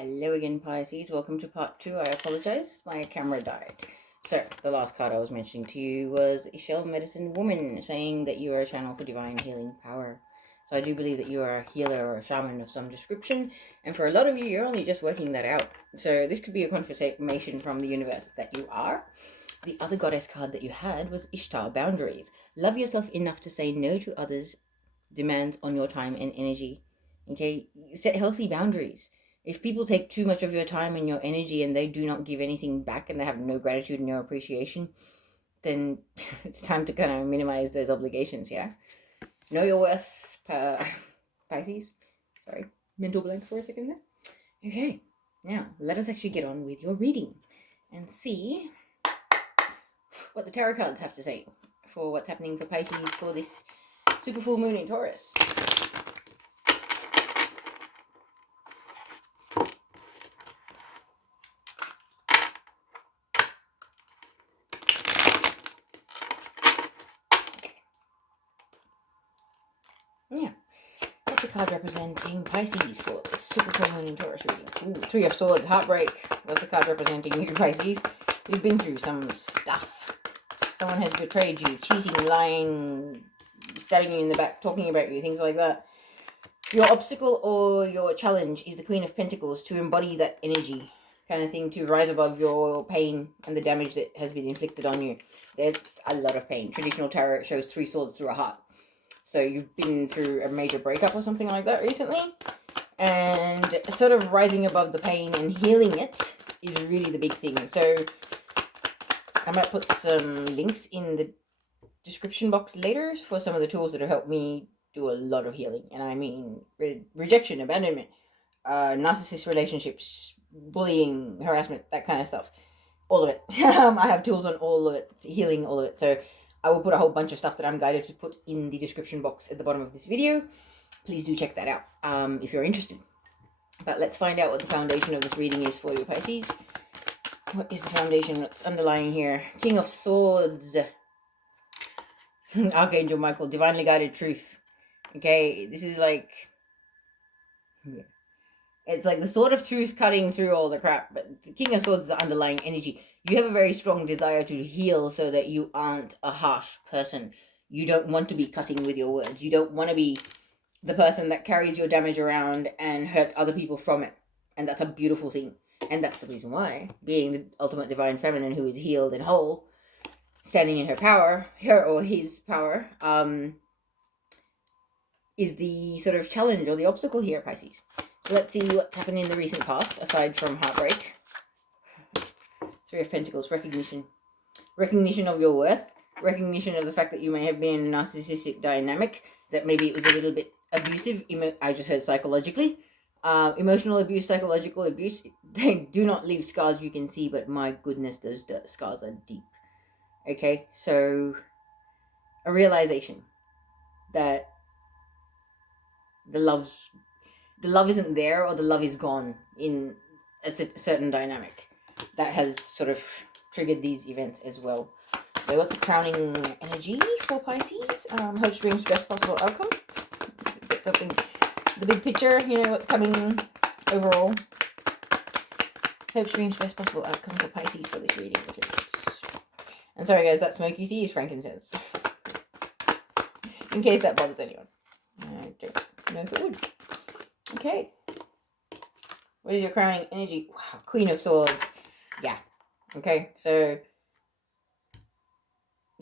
Hello again, Pisces. Welcome to part 2. I apologize, my camera died. So, the last card I was mentioning to you was Ishel Medicine Woman, saying that you are a channel for divine healing power. So I do believe that you are a healer or a shaman of some description, and for a lot of you, you're only just working that out. So this could be a confirmation from the universe that you are. The other goddess card that you had was Ishtar, Boundaries. Love yourself enough to say no to others' demands on your time and energy. Okay, set healthy boundaries. If people take too much of your time and your energy and they do not give anything back and they have no gratitude and no appreciation, then it's time to kind of minimize those obligations, yeah? Know your worth, Pisces. Sorry, mental blank for a second there. Okay, now let us actually get on with your reading and see what the tarot cards have to say for what's happening for Pisces for this super full moon in Taurus. Yeah, that's a card representing Pisces for the super full moon in Taurus reading. Ooh, Three of Swords, heartbreak. That's a card representing you, Pisces. You've been through some stuff. Someone has betrayed you, cheating, lying, stabbing you in the back, talking about you, things like that. Your obstacle or your challenge is the Queen of Pentacles, to embody that energy kind of thing, to rise above your pain and the damage that has been inflicted on you. There's a lot of pain. Traditional tarot shows 3 swords through a heart. So you've been through a major breakup or something like that recently, and sort of rising above the pain and healing it is really the big thing. So I might put some links in the description box later for some of the tools that have helped me do a lot of healing. And I mean rejection, abandonment, narcissist relationships, bullying, harassment, that kind of stuff. All of it. I have tools on all of it, healing all of it. So I will put a whole bunch of stuff that I'm guided to put in the description box at the bottom of this video. Please do check that out if you're interested. But let's find out what the foundation of this reading is for you, Pisces. What is the foundation that's underlying here? King of Swords. Archangel Michael, divinely guided truth. Okay, this is like... yeah. It's like the sword of truth cutting through all the crap. But the King of Swords is the underlying energy. You have a very strong desire to heal so that you aren't a harsh person. You don't want to be cutting with your words. You don't want to be the person that carries your damage around and hurts other people from it. And that's a beautiful thing. And that's the reason why, being the ultimate divine feminine who is healed and whole, standing in her power, her or his power, is the sort of challenge or the obstacle here, Pisces. So let's see what's happened in the recent past, aside from heartbreak. 3 of Pentacles, recognition. Recognition of your worth. Recognition of the fact that you may have been in a narcissistic dynamic, that maybe it was a little bit abusive. I just heard psychologically. Emotional abuse, psychological abuse, they do not leave scars you can see, but my goodness, those scars are deep. Okay, so a realization that the love isn't there, or the love is gone in a certain dynamic that has sort of triggered these events as well. So what's the crowning energy for Pisces? Hopes, dreams, best possible outcome. Get something, the big picture, you know, what's coming overall. Hopes, dreams, best possible outcome for Pisces for this reading. And sorry guys, that smoke you see is frankincense. In case that bothers anyone. I don't know if it would. Okay. What is your crowning energy? Wow, Queen of Swords. Yeah. Okay, so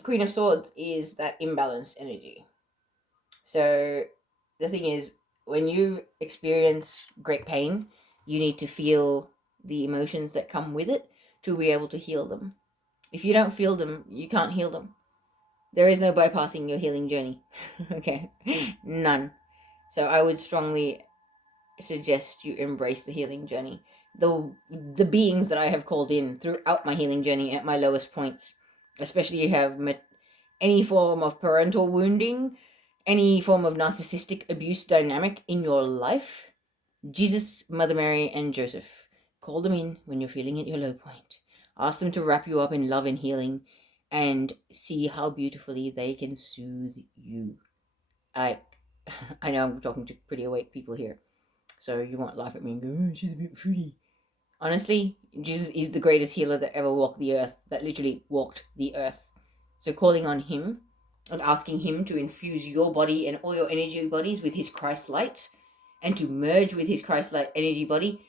Queen of Swords is that imbalanced energy. So the thing is, when you experience great pain, you need to feel the emotions that come with it to be able to heal them. If you don't feel them, you can't heal them. There is no bypassing your healing journey. Okay? None. So I would strongly suggest you embrace the healing journey. The beings that I have called in throughout my healing journey at my lowest points, especially you have met any form of parental wounding, any form of narcissistic abuse dynamic in your life, Jesus, Mother Mary, and Joseph, call them in when you're feeling at your low point. Ask them to wrap you up in love and healing, and see how beautifully they can soothe you. I know I'm talking to pretty awake people here. So you won't laugh at me and go, oh, she's a bit fruity. Honestly, Jesus is the greatest healer that ever walked the earth, that literally walked the earth. So calling on him and asking him to infuse your body and all your energy bodies with his Christ light and to merge with his Christ light energy body,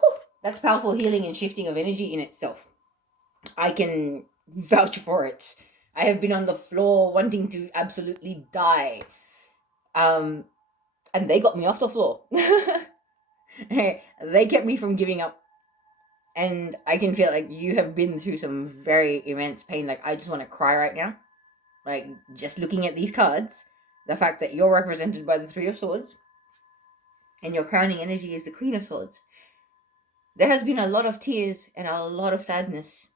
whew, that's powerful healing and shifting of energy in itself. I can vouch for it. I have been on the floor wanting to absolutely die. And they got me off the floor. They kept me from giving up. And I can feel like you have been through some very immense pain. Like, I just want to cry right now. Like, just looking at these cards, the fact that you're represented by the Three of Swords, and your crowning energy is the Queen of Swords. There has been a lot of tears and a lot of sadness.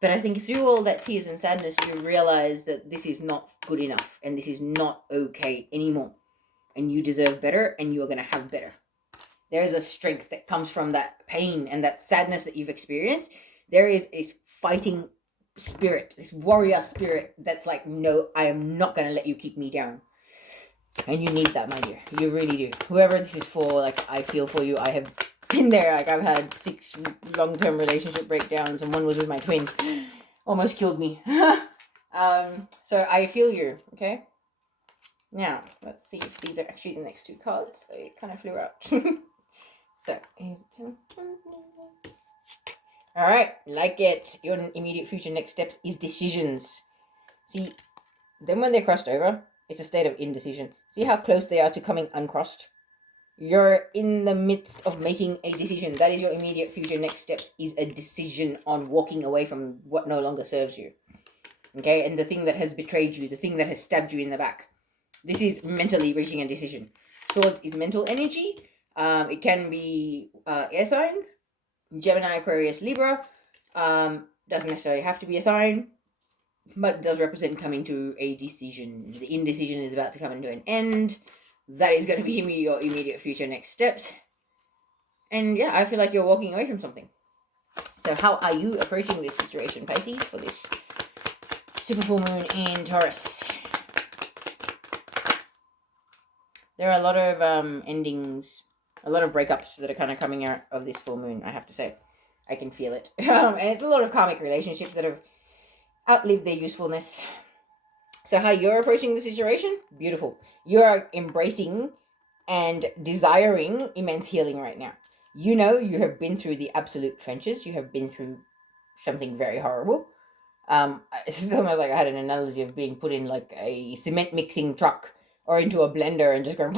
But I think through all that tears and sadness, you realize that this is not good enough, and this is not okay anymore. And you deserve better, and you are going to have better. There is a strength that comes from that pain and that sadness that you've experienced. There is a fighting spirit, this warrior spirit that's like, no, I am not going to let you keep me down. And you need that, my dear. You really do. Whoever this is for, like, I feel for you. I have been there. Like, I've had 6 long-term relationship breakdowns, and one was with my twin. Almost killed me. So I feel you, okay? Now, let's see if these are actually the next 2 cards. They kind of flew out. So, here's 2. Alright, like it. Your immediate future next steps is decisions. See, then when they're crossed over, it's a state of indecision. See how close they are to coming uncrossed? You're in the midst of making a decision. That is your immediate future next steps, is a decision on walking away from what no longer serves you. Okay, and the thing that has betrayed you, the thing that has stabbed you in the back. This is mentally reaching a decision. Swords is mental energy. It can be air signs, Gemini, Aquarius, Libra. Doesn't necessarily have to be a sign, but does represent coming to a decision. The indecision is about to come into an end. That is going to be your immediate future next steps. And yeah, I feel like you're walking away from something. So how are you approaching this situation, Pisces, for this super full moon in Taurus? There are a lot of endings, a lot of breakups that are kind of coming out of this full moon, I have to say. I can feel it. And it's a lot of karmic relationships that have outlived their usefulness. So how you're approaching the situation? Beautiful. You are embracing and desiring immense healing right now. You know you have been through the absolute trenches. You have been through something very horrible. It's almost like I had an analogy of being put in like a cement mixing truck or into a blender and just going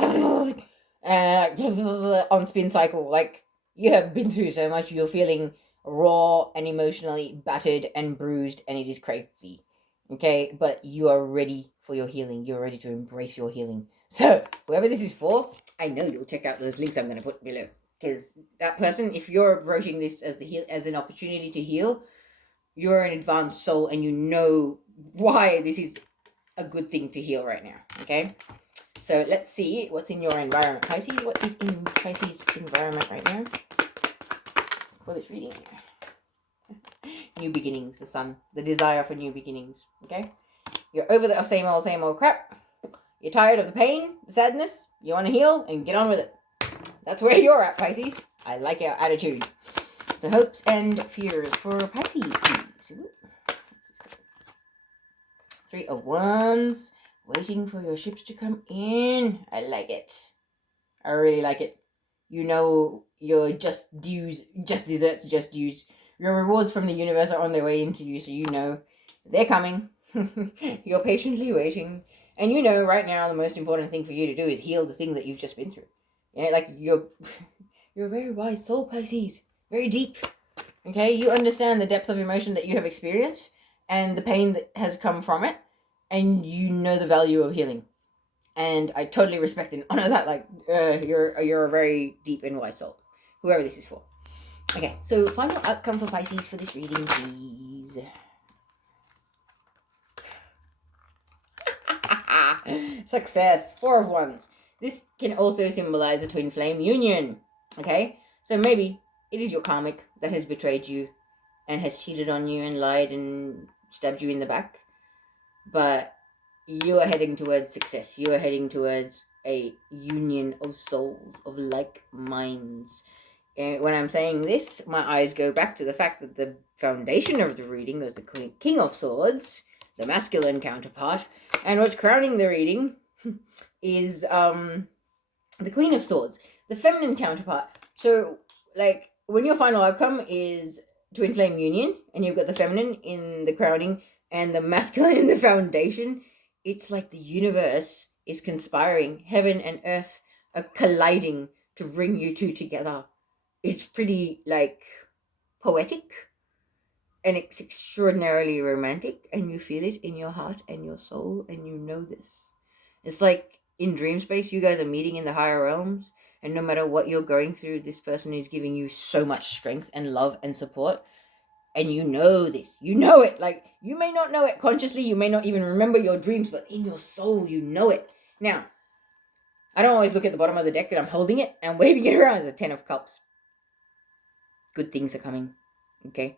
and like on spin cycle. Like, you have been through so much. You're feeling raw and emotionally battered and bruised, and it is crazy. Okay, but you are ready for your healing. You're ready to embrace your healing. So whoever this is for, I know you'll check out those links I'm going to put below, because that person, if you're approaching this as as an opportunity to heal, you're an advanced soul and you know why this is a good thing to heal right now. Okay, so let's see what's in your environment, Pisces. What is in Pisces' environment right now for this reading? New beginnings, the sun, the desire for new beginnings. Okay, you're over the same old crap. You're tired of the pain, the sadness. You want to heal and get on with it. That's where you're at, Pisces. I like your attitude. So hopes and fears for Pisces, please. Ooh. 3 of Wands. Waiting for your ships to come in. I like it. I really like it. You know your just dues, just desserts, just dues. Your rewards from the universe are on their way into you, so you know they're coming. You're patiently waiting. And you know right now the most important thing for you to do is heal the thing that you've just been through. Yeah, like you're a very wise soul, Pisces. Very deep. Okay, you understand the depth of emotion that you have experienced and the pain that has come from it, and you know the value of healing. And I totally respect and honor that. Like, you're a very deep and wise soul, whoever this is for. Okay, so final outcome for Pisces for this reading, please. Success. 4 of Wands. This can also symbolize a twin flame union. Okay, so maybe it is your karmic that has betrayed you and has cheated on you and lied and stabbed you in the back. But you are heading towards success. You are heading towards a union of souls, of like minds. And when I'm saying this, my eyes go back to the fact that the foundation of the reading was the King of Swords, the masculine counterpart, and what's crowning the reading is the Queen of Swords, the feminine counterpart. So, like, when your final outcome is twin flame union, and you've got the feminine in the crowning and the masculine in the foundation, it's like the universe is conspiring. Heaven and earth are colliding to bring you two together. It's pretty, like, poetic, and it's extraordinarily romantic, and you feel it in your heart and your soul, and you know this. It's like in dream space, you guys are meeting in the higher realms, and no matter what you're going through, this person is giving you so much strength and love and support. And you know this. You know it. Like, you may not know it consciously, you may not even remember your dreams, but in your soul, you know it. Now, I don't always look at the bottom of the deck, and I'm holding it and waving it around as a 10 of Cups. Good things are coming. Okay?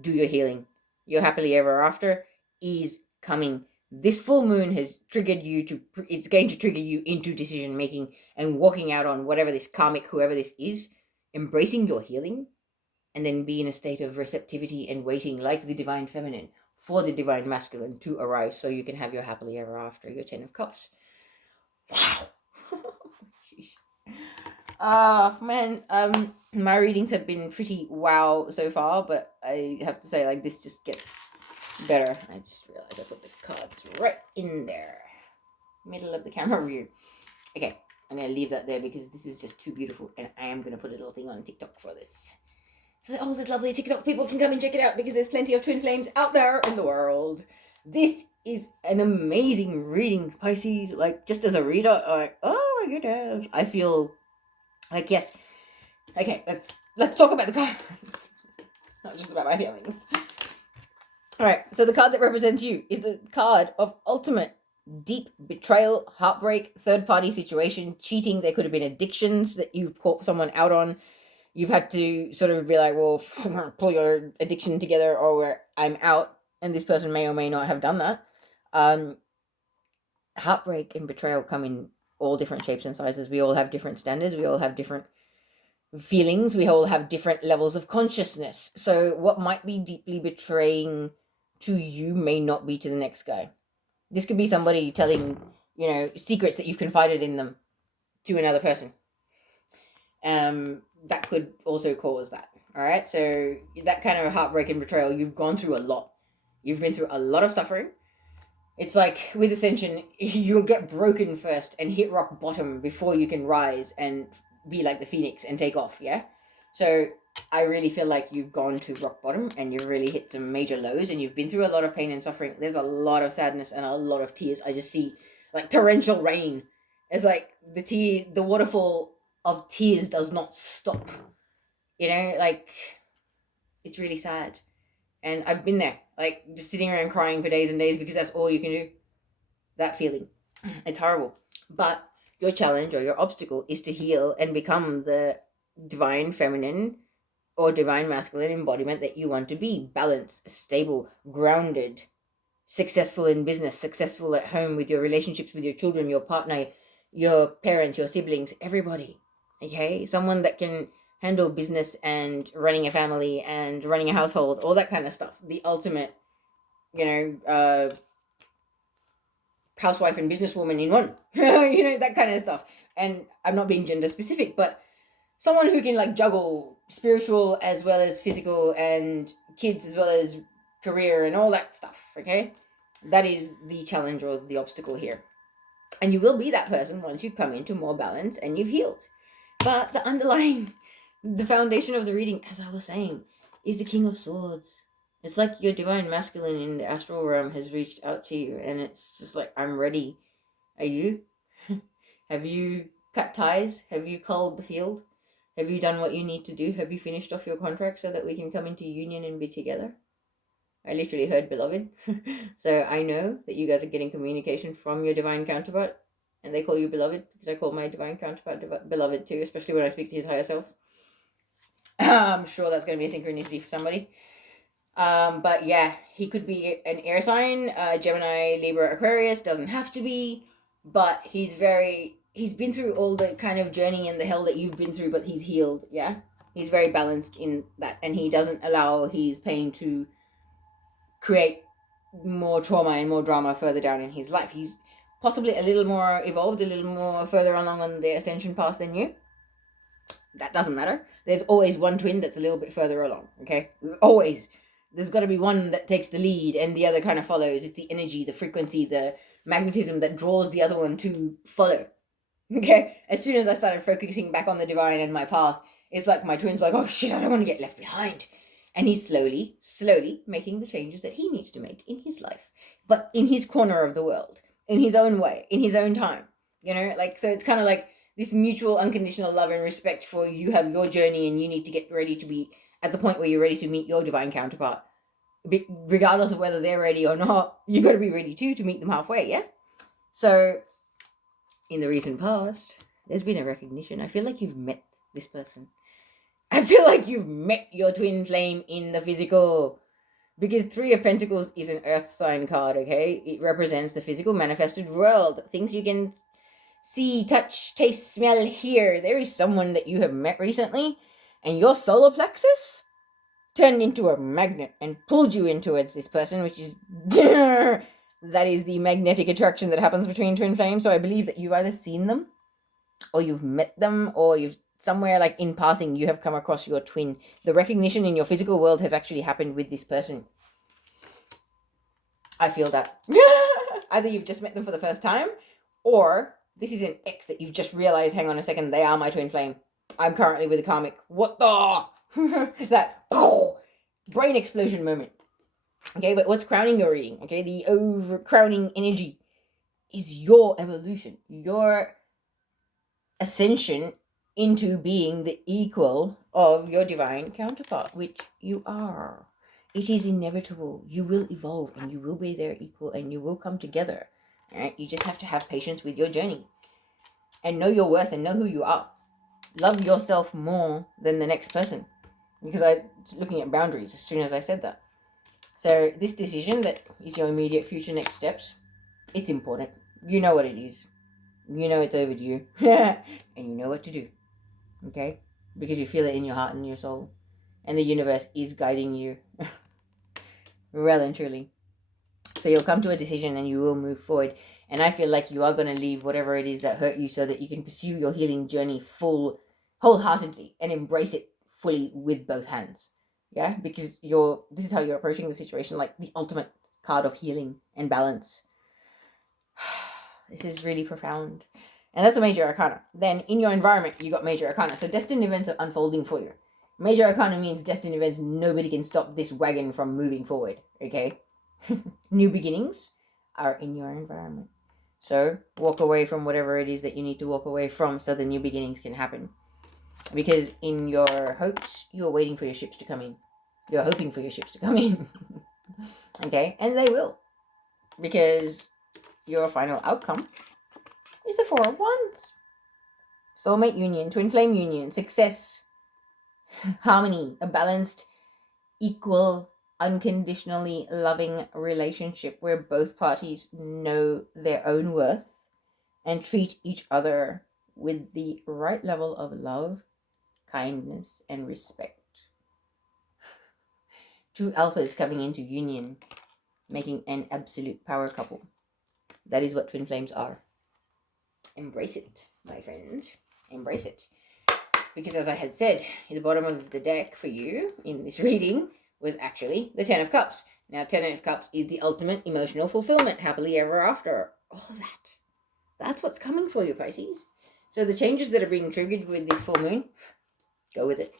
Do your healing. Your happily ever after is coming. This full moon has triggered you to, it's going to trigger you into decision making and walking out on whatever this karmic, whoever this is, embracing your healing, and then be in a state of receptivity and waiting, like the divine feminine, for the divine masculine to arise so you can have your happily ever after, your 10 of Cups. Wow. Man, my readings have been pretty wow so far, but I have to say, like, this just gets better. I just realized I put the cards right in there. Middle of the camera view. Okay, I'm going to leave that there because this is just too beautiful, and I am going to put a little thing on TikTok for this. So that all the lovely TikTok people can come and check it out, because there's plenty of twin flames out there in the world. This is an amazing reading, Pisces. Like, just as a reader, I'm like, oh my goodness. I feel like, yes. Okay, let's talk about the cards. Not just about my feelings. Alright, so the card that represents you is the card of ultimate deep betrayal, heartbreak, third-party situation, cheating. There could have been addictions that you've caught someone out on. You've had to sort of be like, well, pull your addiction together, or I'm out. And this person may or may not have done that. Heartbreak and betrayal come in all different shapes and sizes. We all have different standards. We all have different feelings. We all have different levels of consciousness. So what might be deeply betraying to you may not be to the next guy. This could be somebody telling, secrets that you've confided in them to another person. That could also cause that. All right. So that kind of heartbreak and betrayal, you've gone through a lot. You've been through a lot of suffering. It's like with Ascension, you'll get broken first and hit rock bottom before you can rise and be like the phoenix and take off. Yeah. So I really feel like you've gone to rock bottom and you've really hit some major lows, and you've been through a lot of pain and suffering. There's a lot of sadness and a lot of tears. I just see like torrential rain. It's like the waterfall of tears does not stop. Like, it's really sad. And I've been there, like, just sitting around crying for days and days because that's all you can do. That feeling. It's horrible. But your challenge or your obstacle is to heal and become the divine feminine or divine masculine embodiment that you want to be. Balanced, stable, grounded, successful in business, successful at home with your relationships with your children, your partner, your parents, your siblings, everybody. Okay? Someone that can handle business and running a family and running a household, all that kind of stuff. The ultimate, housewife and businesswoman in one. That kind of stuff. And I'm not being gender specific, but someone who can like juggle spiritual as well as physical, and kids as well as career and all that stuff. Okay? That is the challenge or the obstacle here. And you will be that person once you come into more balance and you've healed. But the foundation of the reading, as I was saying, is the King of Swords. It's like your divine masculine in the astral realm has reached out to you, and it's just like, I'm ready. Are you? Have you cut ties? Have you culled the field? Have you done what you need to do? Have you finished off your contract so that we can come into union and be together? I literally heard beloved. So I know that you guys are getting communication from your divine counterpart, and they call you beloved, because I call my divine counterpart beloved too, especially when I speak to his higher self. I'm sure that's going to be a synchronicity for somebody. But yeah, he could be an air sign, Gemini, Libra, Aquarius, doesn't have to be, but he's he's been through all the kind of journey and the hell that you've been through, but he's healed, yeah? He's very balanced in that, and he doesn't allow his pain to create more trauma and more drama further down in his life. He's possibly a little more evolved, a little more further along on the ascension path than you. That doesn't matter. There's always one twin that's a little bit further along, okay? Always. There's got to be one that takes the lead and the other kind of follows. It's the energy, the frequency, the magnetism that draws the other one to follow. Okay? As soon as I started focusing back on the divine and my path, it's like my twin's like, oh shit, I don't want to get left behind. And he's slowly making the changes that he needs to make in his life, but in his corner of the world, in his own way, in his own time. You know, like, so it's kind of like this mutual unconditional love and respect for you have your journey and you need to get ready to be at the point where you're ready to meet your divine counterpart. Regardless of whether they're ready or not, you got to be ready too to meet them halfway, yeah? So, in the recent past, there's been a recognition. I feel like you've met this person. I feel like you've met your twin flame in the physical. Because 3 of Pentacles is an earth sign card, okay? It represents the physical manifested world. Things you can see, touch, taste, smell, hear. There is someone that you have met recently, and your solar plexus turned into a magnet and pulled you in towards this person, which is that is the magnetic attraction that happens between twin flames. So I believe that you've either seen them, or you've met them, or you've somewhere like in passing you have come across your twin. The recognition in your physical world has actually happened with this person. I feel that. Either you've just met them for the first time, or this is an ex that you've just realized, hang on a second, they are my twin flame. I'm currently with a karmic. What the? That brain explosion moment. Okay, but what's crowning your reading? Okay, the overcrowning energy is your evolution, your ascension into being the equal of your divine counterpart, which you are. It is inevitable. You will evolve and you will be their equal and you will come together. All right? You just have to have patience with your journey and know your worth and know who you are. Love yourself more than the next person, because I was looking at boundaries as soon as I said that. So this decision that is your immediate future next steps, it's important. You know what it is. You know it's overdue. And you know what to do. Okay? Because you feel it in your heart and your soul. And the universe is guiding you. Well and truly. So you'll come to a decision and you will move forward. And I feel like you are going to leave whatever it is that hurt you so that you can pursue your healing journey wholeheartedly and embrace it fully with both hands. Yeah? Because this is how you're approaching the situation, like the ultimate card of healing and balance. This is really profound. And that's a major arcana. Then in your environment, you got major arcana. So destined events are unfolding for you. Major arcana means destined events, nobody can stop this wagon from moving forward. Okay? New beginnings are in your environment. So walk away from whatever it is that you need to walk away from so the new beginnings can happen. Because in your hopes, you're waiting for your ships to come in. You're hoping for your ships to come in. Okay? And they will. Because your final outcome is the 4 of Wands. Soulmate union, twin flame union, success, harmony, a balanced, equal, unconditionally loving relationship where both parties know their own worth and treat each other with the right level of love, kindness, and respect. 2 alphas coming into union, making an absolute power couple. That is what twin flames are. Embrace it, my friend. Embrace it. Because as I had said, at the bottom of the deck for you in this reading was actually the 10 of Cups. Now, 10 of Cups is the ultimate emotional fulfillment, happily ever after. All of that. That's what's coming for you, Pisces. So the changes that are being triggered with this full moon, go with it.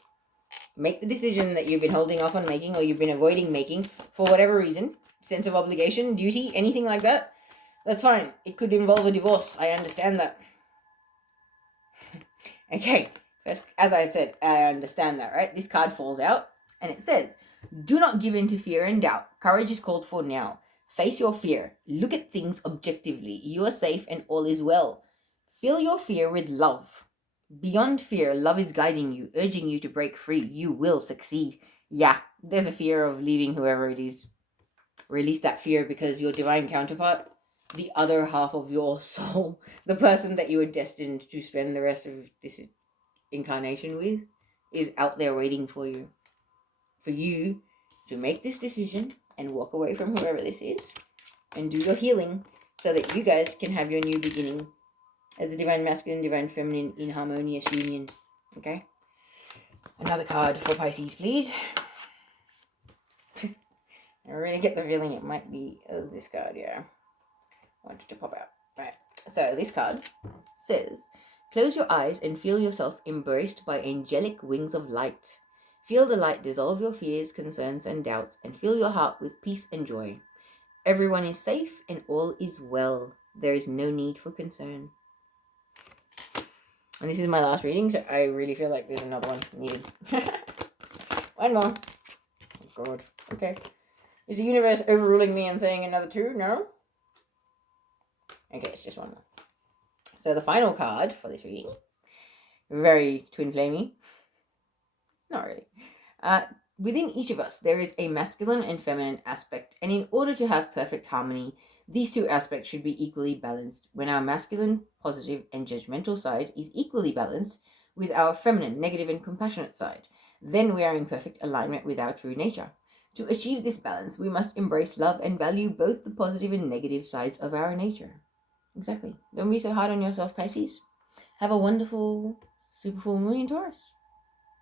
Make the decision that you've been holding off on making or you've been avoiding making for whatever reason. Sense of obligation, duty, anything like that. That's fine. It could involve a divorce. I understand that. Okay. First, as I said, I understand that, right? This card falls out and it says, do not give in to fear and doubt. Courage is called for now. Face your fear. Look at things objectively. You are safe and all is well. Fill your fear with love. Beyond fear, love is guiding you, urging you to break free. You will succeed. Yeah, there's a fear of leaving whoever it is. Release that fear because your divine counterpart, the other half of your soul, the person that you are destined to spend the rest of this incarnation with, is out there waiting for you to make this decision and walk away from whoever this is and do your healing so that you guys can have your new beginning as a divine masculine, divine feminine in harmonious union. Okay? Another card for Pisces, please. I really get the feeling it might be this card, yeah. Wanted to pop out. Right. So this card says, close your eyes and feel yourself embraced by angelic wings of light. Feel the light dissolve your fears, concerns, and doubts, and fill your heart with peace and joy. Everyone is safe and all is well. There is no need for concern. And this is my last reading, so I really feel like there's another one needed. One more. Oh, God. Okay. Is the universe overruling me and saying another two? No? Okay, it's just one more. So the final card for this reading, very twin flamey. Not really. Within each of us, there is a masculine and feminine aspect, and in order to have perfect harmony, these two aspects should be equally balanced. When our masculine, positive, and judgmental side is equally balanced with our feminine, negative, and compassionate side, then we are in perfect alignment with our true nature. To achieve this balance, we must embrace love and value both the positive and negative sides of our nature. Exactly. Don't be so hard on yourself, Pisces. Have a wonderful super full moon in Taurus.